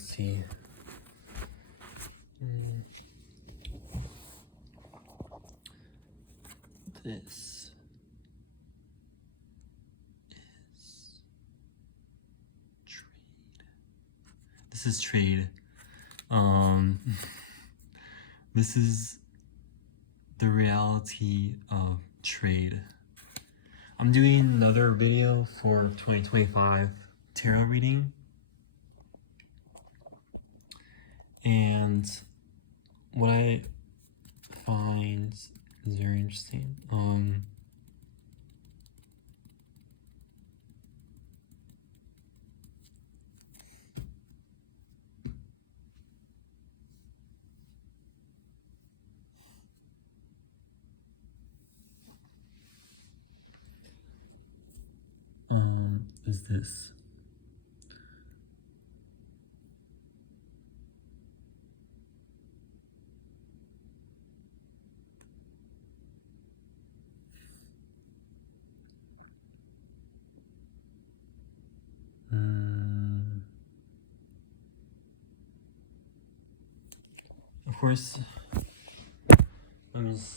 let's see. This is trade. This is trade. This is the reality of trade. I'm doing another video for 2025 tarot reading. And what I find is very interesting. Is this. Of course, let me just,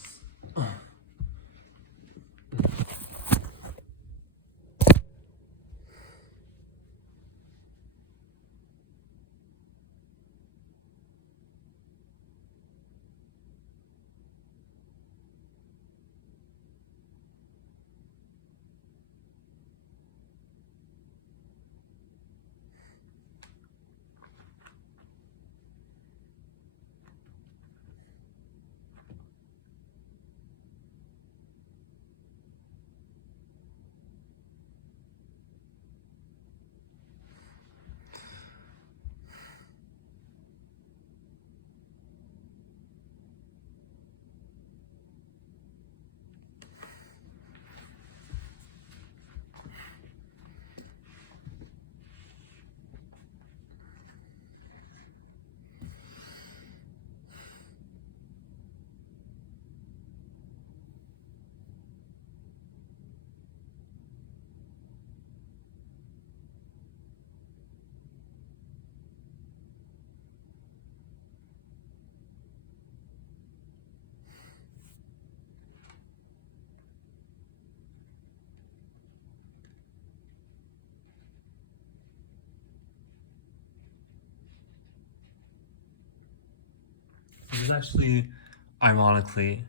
this is actually, ironically,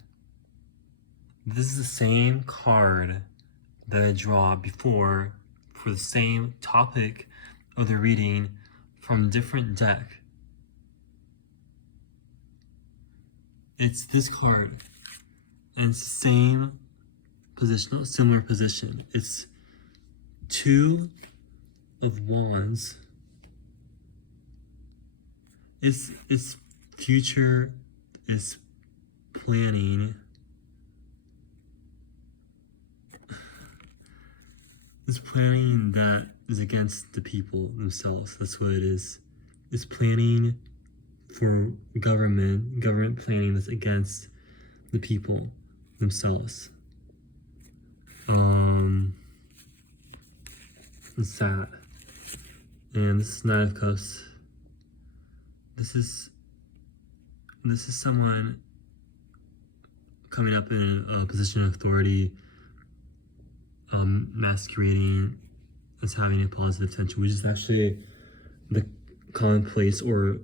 this is the same card that I draw before for the same topic of the reading from a different deck. It's this card, and it's the same position, similar position. It's Two of Wands. It's future, is planning. It's planning that is against the people themselves. That's what it is. It's planning for government planning that's against the people themselves. It's sad. And this is Nine of Cups. This is someone coming up in a position of authority, masquerading as having a positive tension, which is actually the commonplace or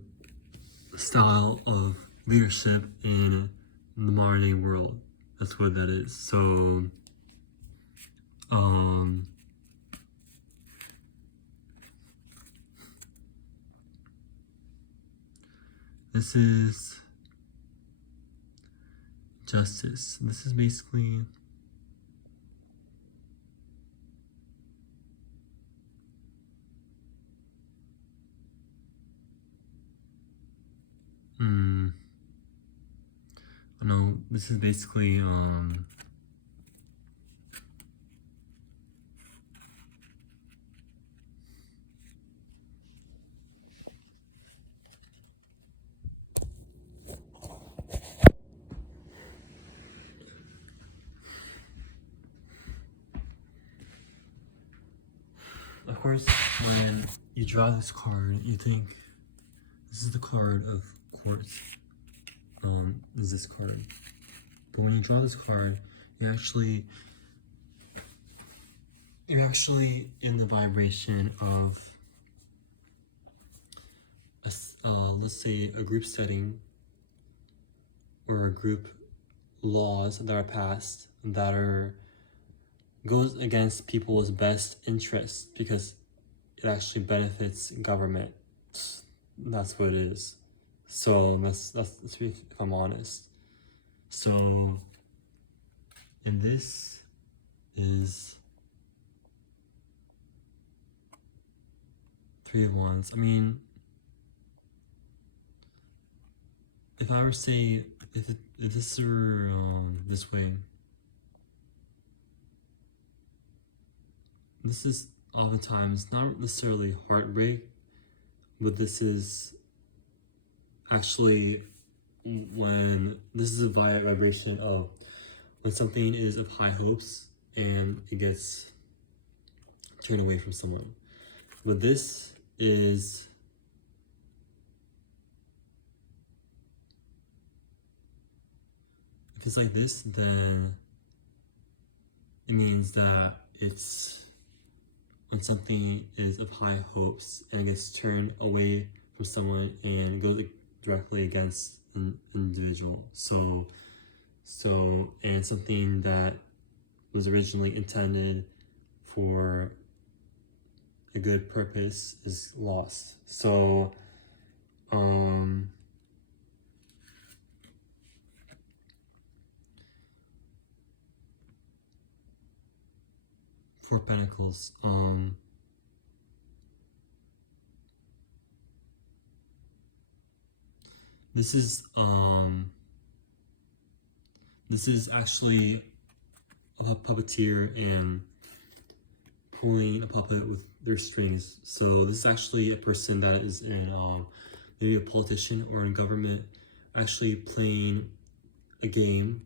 style of leadership in the modern day world. That's what that is. So, this is Justice. This is basically no, this is basically of course, when you draw this card, you think, This is the card of quartz. Is this card. But when you draw this card, you're actually in the vibration of let's say a group setting or a group laws that are passed that goes against people's best interests because it actually benefits government. That's what it is. So that's if I'm honest. So, and this is Three of Wands. I mean, if I were to say, if this were this way, this is oftentimes not necessarily heartbreak, but this is actually when this is a vibration of when something is of high hopes and it gets turned away from someone. But this is if it's like this, then it means that it's when something is of high hopes and gets turned away from someone and goes directly against an individual. So and something that was originally intended for a good purpose is lost. So Four Pentacles. This is actually a puppeteer and pulling a puppet with their strings. So this is actually a person that is in maybe a politician or in government, actually playing a game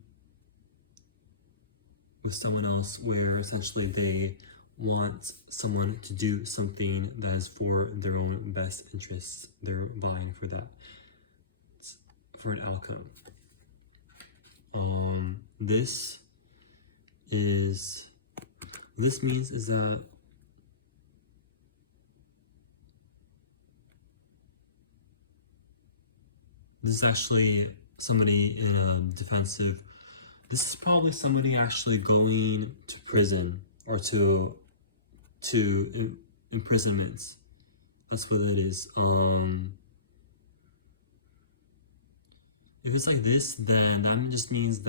with someone else where essentially they want someone to do something that is for their own best interests. They're vying for that, for an outcome. This means is that this is actually somebody in a defensive. This is probably somebody actually going to prison or to imprisonments. That's what it is. If it's like this, then that just means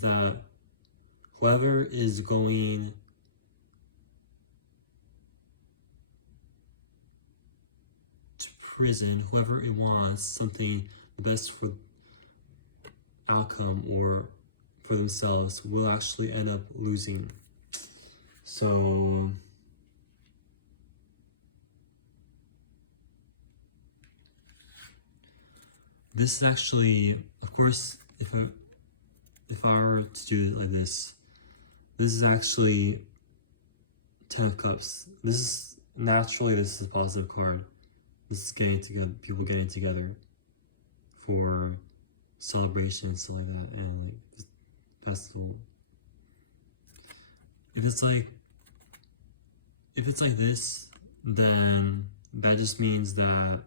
that whoever is going to prison, whoever it wants something the best for outcome or for themselves, will actually end up losing. So this is actually, of course, if I were to do it like this is actually Ten of Cups. This is a positive card. This is getting together, people getting together for celebration and stuff like that, and like festival. If it's like this, then that just means that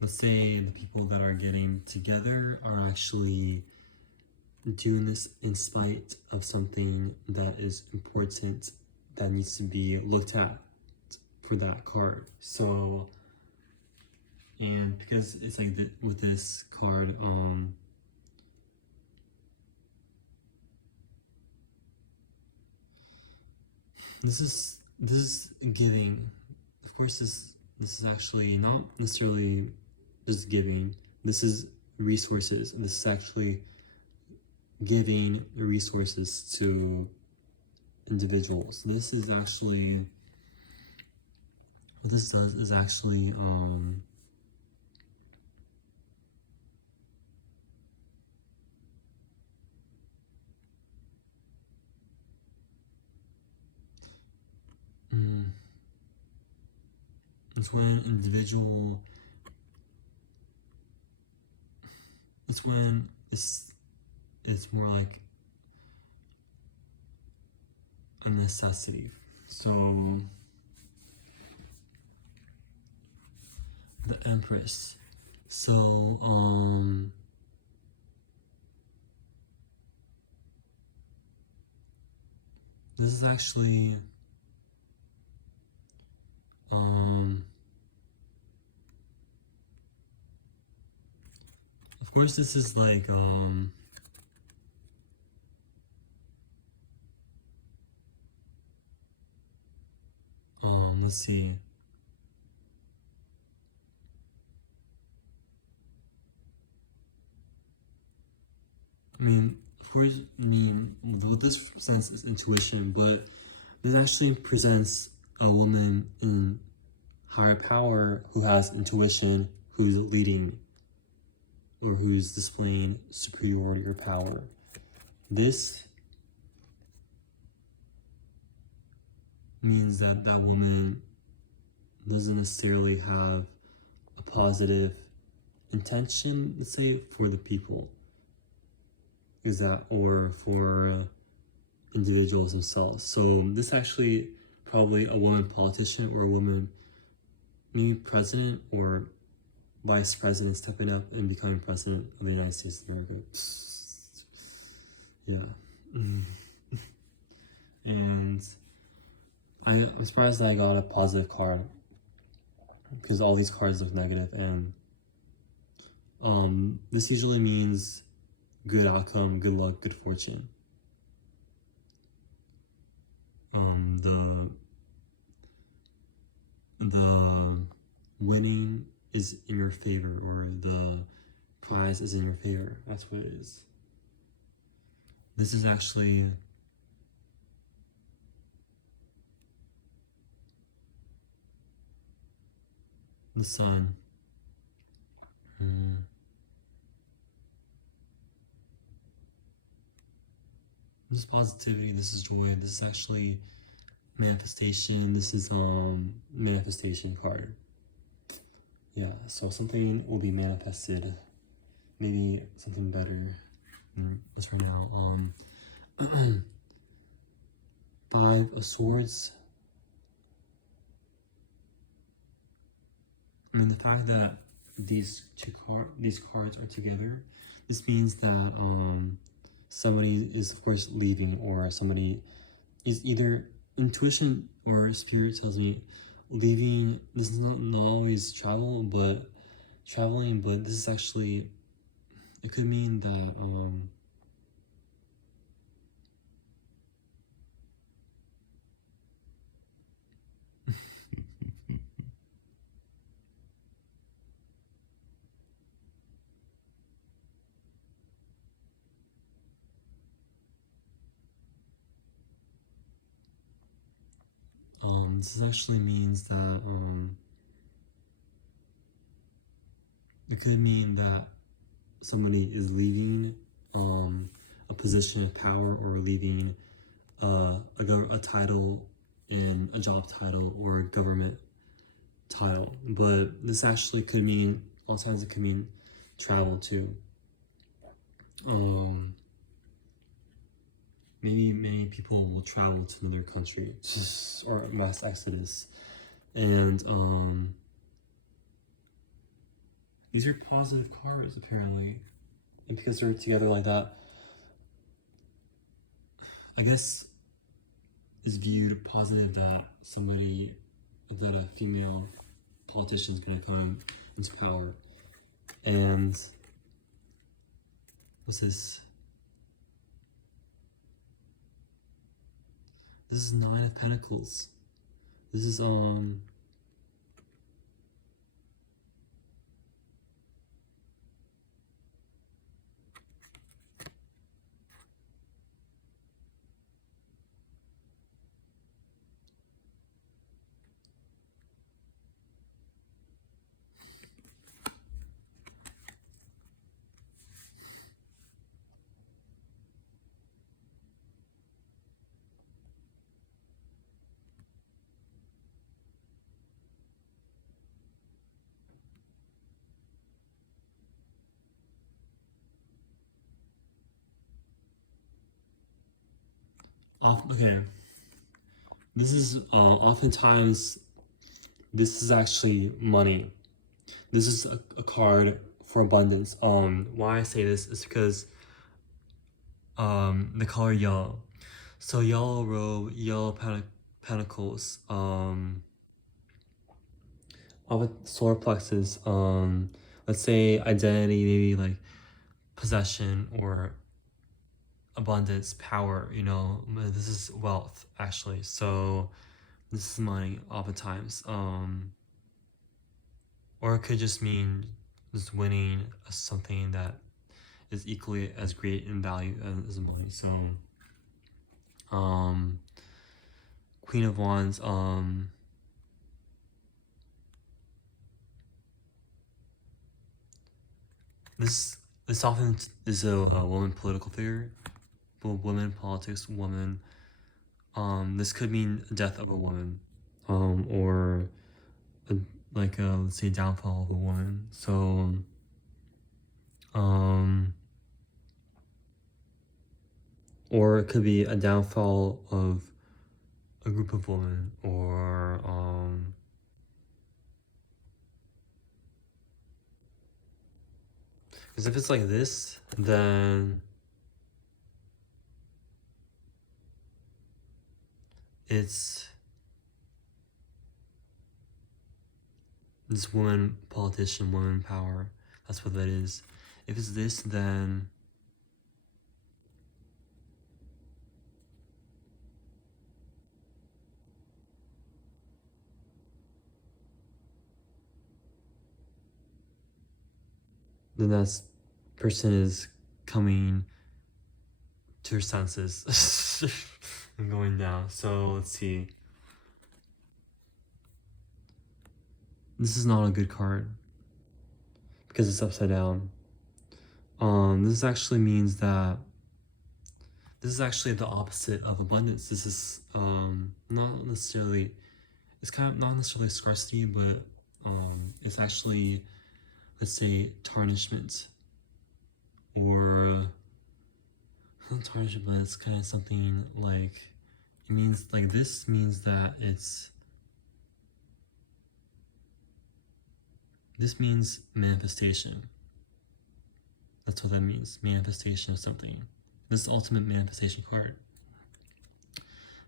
let's say the people that are getting together are actually doing this in spite of something that is important that needs to be looked at for that card. So, and because it's like with this card, this is giving. Of course, this is actually not necessarily just giving. This is resources. This is actually giving resources to individuals. This is actually, what this does is actually mm, it's when individual. It's when it's more like a necessity. So the Empress. So this is actually of course this is like let's see. I mean, of course, I mean, what this presents is intuition, but this actually presents a woman in higher power who has intuition, who's leading, or who's displaying superiority or power. This means that that woman doesn't necessarily have a positive intention, let's say, for the people. Is that, or for individuals themselves. So this actually probably a woman politician or a woman maybe president or vice president stepping up and becoming president of the United States of America. Yeah. And I'm surprised that I got a positive card because all these cards look negative, and this usually means good outcome, good luck, good fortune. The winning is in your favor, or the prize is in your favor. That's what it is. This is actually the sun. This is positivity, this is joy, this is actually manifestation. This is manifestation card. Yeah, so something will be manifested. Maybe something better than this right now. 5 of Swords. I mean, the fact that these cards are together, this means that somebody is of course leaving, or somebody is either intuition or spirit tells me leaving. This is not always traveling, but this is actually, it could mean that this actually means that it could mean that somebody is leaving a position of power, or leaving a title in a job title or a government title. But this actually could mean, a lot of times it could mean travel too. Maybe many people will travel to another country, or mass exodus. And these are positive cards apparently, and because they're together like that, I guess it's viewed positive that a female politician is going to come into power. And what's this? This is 9 of Pentacles. This is Okay. This is oftentimes this is actually money. This is a card for abundance. Why I say this is because the color yellow. So yellow robe, yellow pentacles, all the solar plexus, let's say identity, maybe like possession or abundance, power, you know, this is wealth actually. So this is money oftentimes. Or it could just mean just winning something that is equally as great in value as money. So Queen of Wands, this often is a woman political figure, woman politics, woman. This could mean death of a woman, or let's say downfall of a woman. So or it could be a downfall of a group of women, or because if it's like this, then it's this woman politician, woman power. That's what that is. If it's this, then that person is coming to her senses and going down. So let's see. This is not a good card because it's upside down. This actually means that this is actually the opposite of abundance. This is not necessarily, it's kind of not necessarily scarcity, but it's actually, let's say, tarnishment, or not tarnishment, but it's kind of something like, it means like this means that this means manifestation. That's what that means, manifestation of something. This is ultimate manifestation card.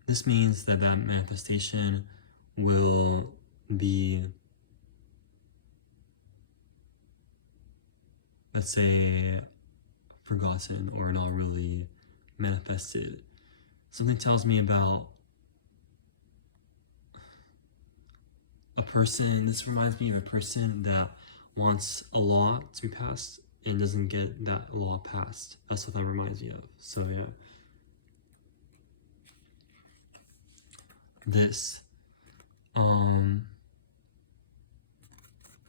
This means that that manifestation will be, let's say, forgotten or not really manifested. Something tells me about a person. This reminds me of a person that wants a law to be passed and doesn't get that law passed. That's what that reminds me of. So yeah. This.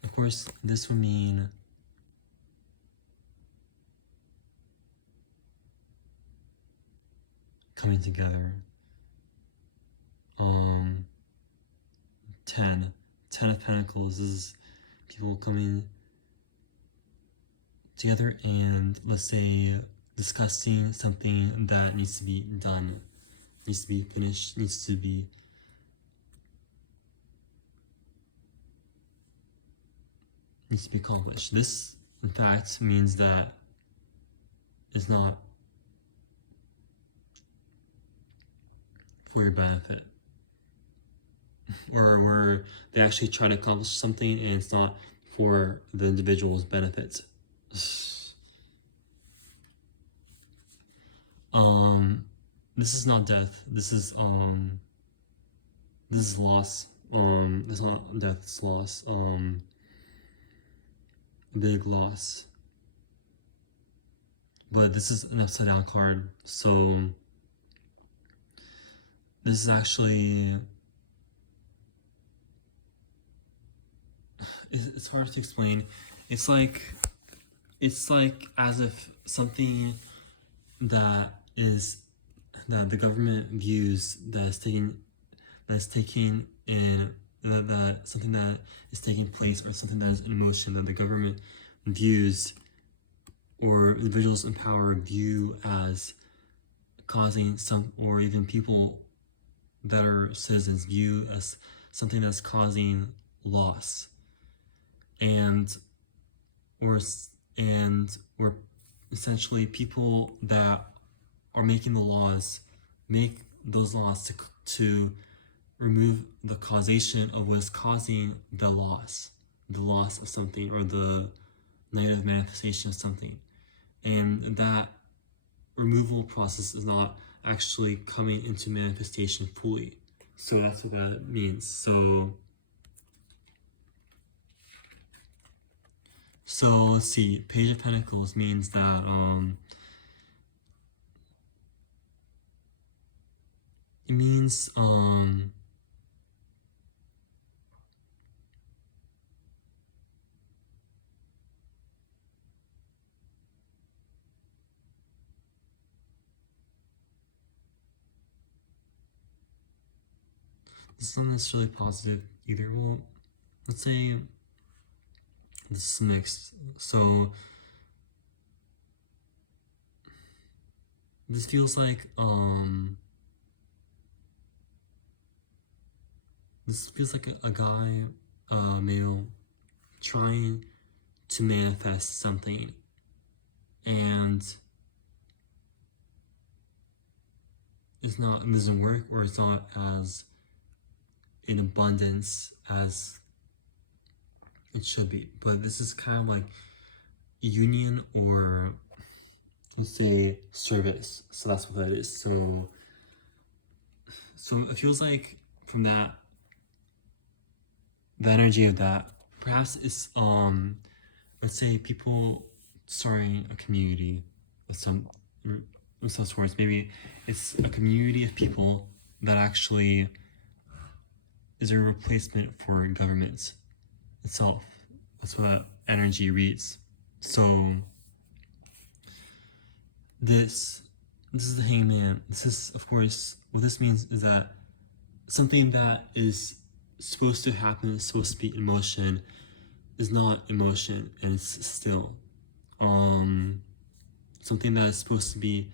Of course, this would mean coming together. 10 of Pentacles is people coming together and, let's say, discussing something that needs to be done, needs to be finished, needs to be accomplished. This, in fact, means that it's not for your benefit, or where they actually try to accomplish something and it's not for the individual's benefit. This is not death. This is loss. It's not death, it's loss. Big loss. But this is an upside down card, so this is actually, it's hard to explain. It's like as if something that the government views that is taking in that something that is taking place, or something that is in motion that the government views, or individuals in power view as causing some, or even people that are citizens view as something that's causing loss, and or essentially people that are making the laws make those laws to remove the causation of what's causing the loss of something, or the negative manifestation of something, and that removal process is not actually coming into manifestation fully. So that's what that means. So let's see, Page of Pentacles means that it means it's not necessarily positive either. Well, let's say this is mixed. So this feels like a guy, male, trying to manifest something, and it doesn't work, or it's not as in abundance as it should be. But this is kind of like union, or let's say service. So that's what that is. So it feels like from that, the energy of that, perhaps it's let's say people starting a community of some sorts. Maybe it's a community of people that actually is a replacement for government itself. That's what that energy reads. So this is the Hangman. This is, of course, what this means is that something that is supposed to happen, is supposed to be in motion, is not emotion, and it's still. Something that is supposed to be,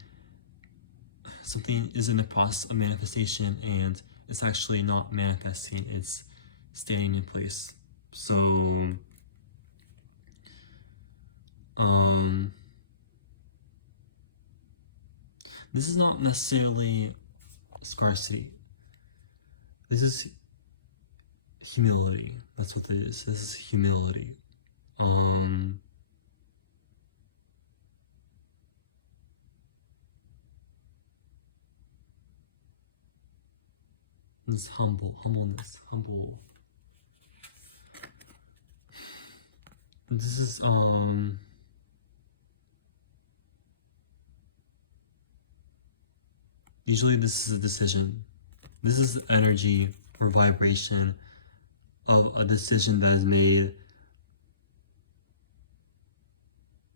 something is in the process of manifestation, and it's actually not manifesting, it's staying in place. So this is not necessarily scarcity. This is humility. That's what it is. This is humility. This humbleness, humble. This is usually this is a decision. This is energy or vibration of a decision that is made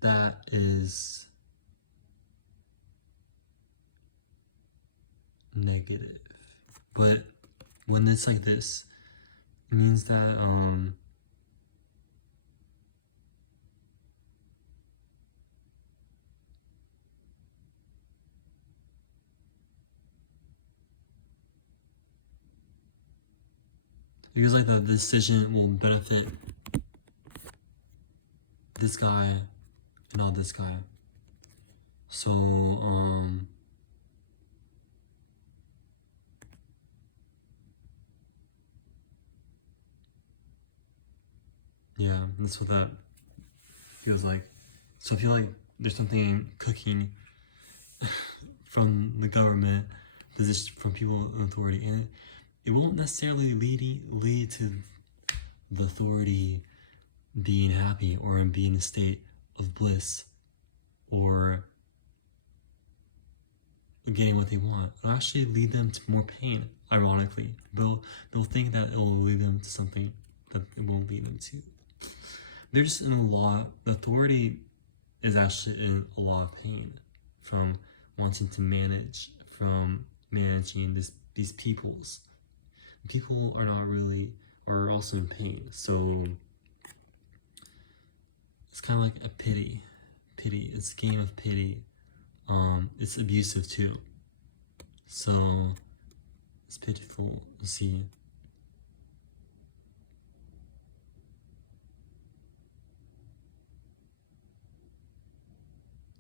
that is negative. But when it's like this, it means that it feels like the decision will benefit this guy and not this guy. So yeah, that's what that feels like. So I feel like there's something cooking from the government, position, from people in authority, and it won't necessarily lead to the authority being happy or being in a state of bliss or getting what they want. It'll actually lead them to more pain, ironically. They'll think that it will lead them to something that it won't lead them to. They're just in a lot, the authority is actually in a lot of pain from wanting to manage, from managing these peoples. People are not really, are also in pain. So it's kind of like a pity. It's a game of pity. It's abusive too. So it's pitiful to see.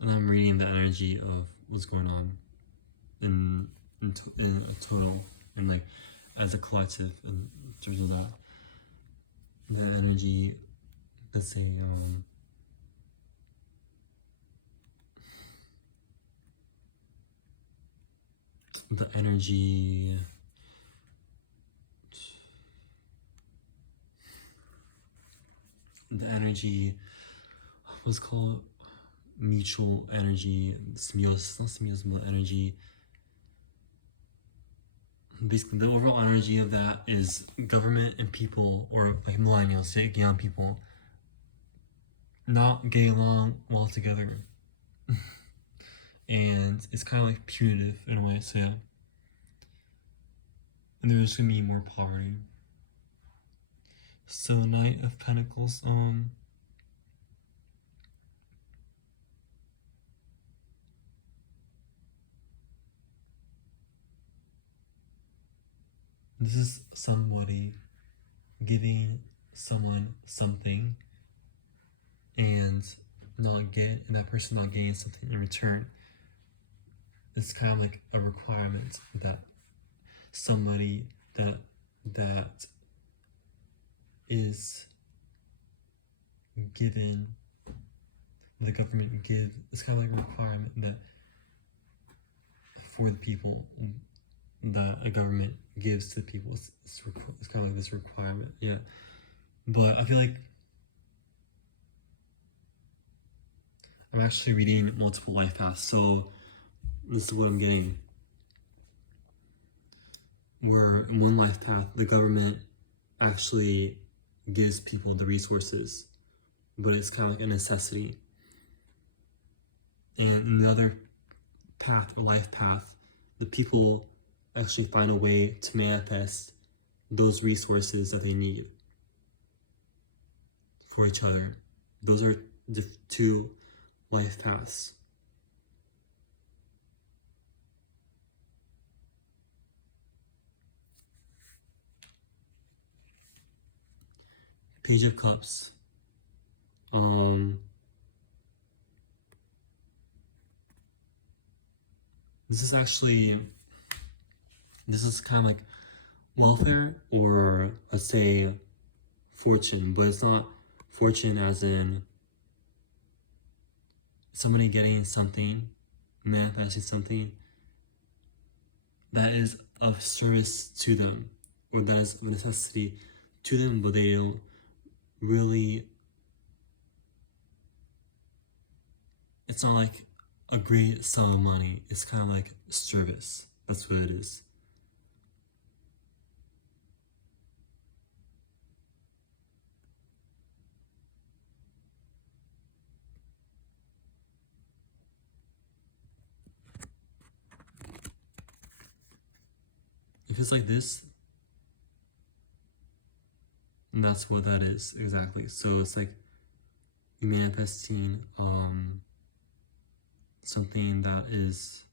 And I'm reading the energy of what's going on in a total and like as a collective in terms of that. The energy, let's say, the energy, what's called mutual energy, symbiosis, not symbiosis, but energy. Basically, the overall energy of that is government and people, or like millennials, like young people, not getting along well together. And it's kind of like punitive in a way, so yeah. And there's gonna be more poverty. So Knight of Pentacles, this is somebody giving someone something and that person not getting something in return. It's kind of like a requirement that somebody that is given, the government give, it's kind of like a requirement that for the people that a government gives to the people. It's kind of like this requirement, yeah. But I feel like I'm actually reading multiple life paths, so this is what I'm getting. Where in one life path, the government actually gives people the resources, but it's kind of like a necessity. And in the other path, or life path, the people actually find a way to manifest those resources that they need for each other. Those are the two life paths. Page of Cups. This is kind of like welfare, or let's say fortune, but it's not fortune as in somebody getting something, manifesting something that is of service to them, or that is of necessity to them, but they don't really, it's not like a great sum of money. It's kind of like service. That's what it is. If it's like this, and that's what that is exactly. So it's like you're manifesting something that is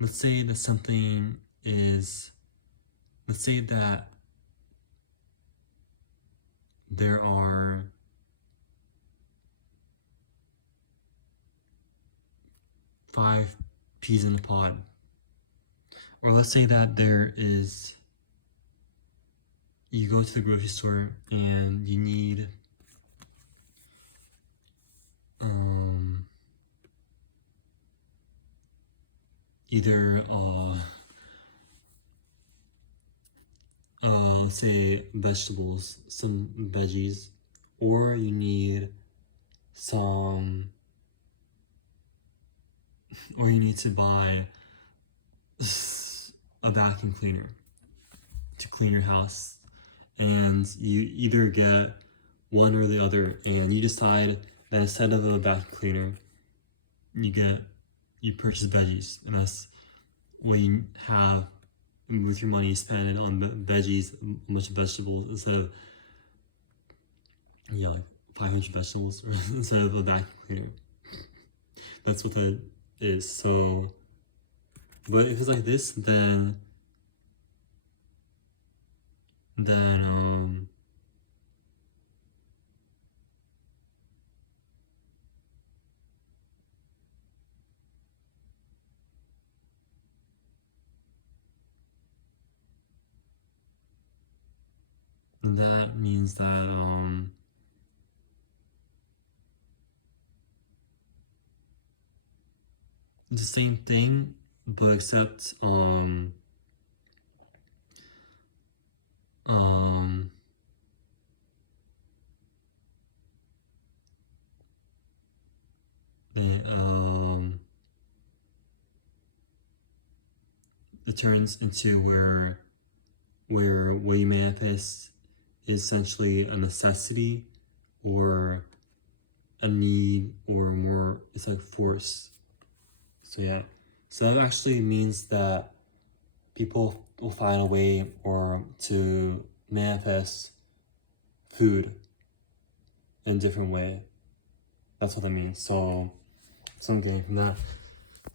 let's say that something is, let's say that there are 5 peas in a pod. Or let's say that there is, you go to the grocery store and you need either let's say vegetables, some veggies, or you need to buy a vacuum cleaner to clean your house, and you either get one or the other, and you decide that instead of a vacuum cleaner, you purchase veggies, and that's what you have with your money. You spend it on veggies, a bunch of vegetables, instead of like 500 vegetables instead of a vacuum cleaner. That's what that is. So, but if it's like this, then that means that the same thing, but except it turns into where what you manifest is essentially a necessity or a need or more, it's like force. So yeah, so that actually means that people will find a way or to manifest food in a different way. That's what that means. So I'm getting from that.